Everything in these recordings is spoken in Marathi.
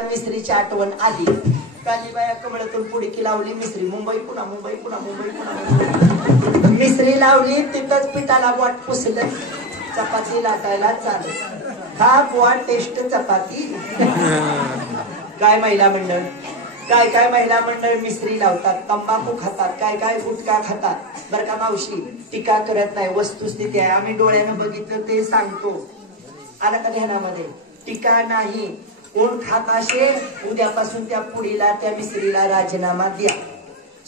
मिस्त्रीची आठवण आली. कालीबाया कमळातून पुढे लावली मिस्त्री. मुंबई पुन्हा मुंबई पुन्हा मुंबई पुन्हा मिस्त्री लावली. तिथंच पिठाला वाट पुसलं. चपाती लाटायला चालू. हा बुवा टेस्ट चपाती. काय महिला मंडळ, काय काय महिला मंडळ मिस्त्री लावतात, तंबाखू खातात, काय काय गुटखा खातात. बर का मावशी, टीका करत नाही, वस्तुस्थिती आहे. आम्ही डोळ्यानं बघितलं ते सांगतो. आला का ध्यानामध्ये? टीका नाही. कोण खात असेल उद्यापासून त्या पुढीला त्या मिस्त्रीला राजीनामा द्या.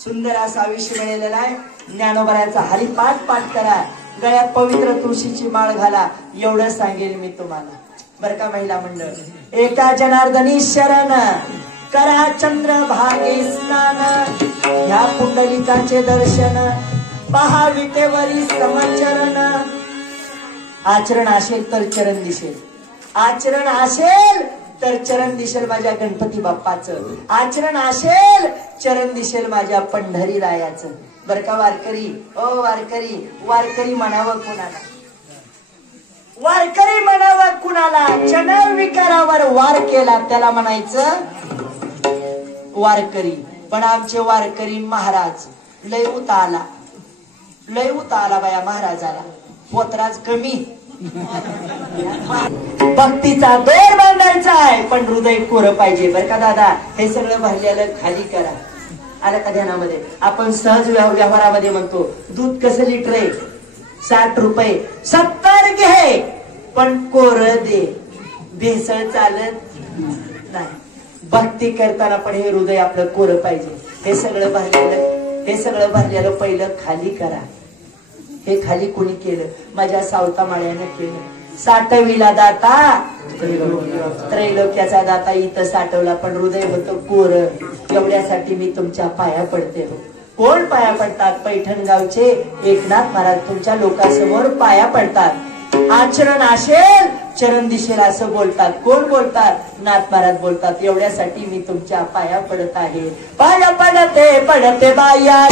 सुंदर असा आयुष्य मिळालेला आहे. ज्ञानोबराचा हरिपाठ पाठ करा. गळ्यात पवित्र तुळशीची माळ घाला. एवढं सांगेल मी तुम्हाला. बर का महिला मंडळ, एका जनार्दनी शरण करा चंद्रभागे स्नान. ह्या पुंडलिकाचे दर्शन पहा विटेवरी समचरण. आचरण असेल तर चरण दिसेल. आचरण असेल तर चरण दिसेल माझ्या गणपती बाप्पाचं. आचरण असेल चरण दिसेल माझ्या पंढरी रायाचं. बर का वारकरी, ओ वारकरी, वारकरी म्हणावं कुणाला? वारकरी म्हणावं कुणाला? चरण विकारावर वार केला त्याला म्हणायचं वारकरी. पण आमचे वारकरी महाराज लय उता आला, लय उता आला बाया महाराजाला. पोतराज कमी. भक्तीचा दोर बांधायचा आहे पण हृदय कोर पाहिजे. बर का दादा, हे सगळं भरलेलं खाली करा. आलं का ध्यानामध्ये? आपण सहज व्यवहारामध्ये म्हणतो दूध कसं लिटर आहे? 60 रुपये. 70 घे पण कोर दे. भेसळ चालत नाही. भक्ती करताना पण हे हृदय आपलं कोर पाहिजे. हे सगळं भरलेलं पहिलं खाली करा. हे खाली कोणी केलं? माझ्या सावता माळ्यानं केलं. साठविला दाता त्रैलोक्याचा दाता इथं साठवला पण हृदय होतं कोर. एवढ्यासाठी मी तुमच्या पाया पडते. कोण पाया पडतात? पैठण गावचे एकनाथ महाराज तुमच्या लोकांसमोर पाया पडतात. आचरण असेल चरण दिसेल असं बोलतात. कोण बोलतात? नाथ महाराज बोलतात. एवढ्यासाठी मी तुमच्या पाया पडत आहे. पाया पडते पडते बाया.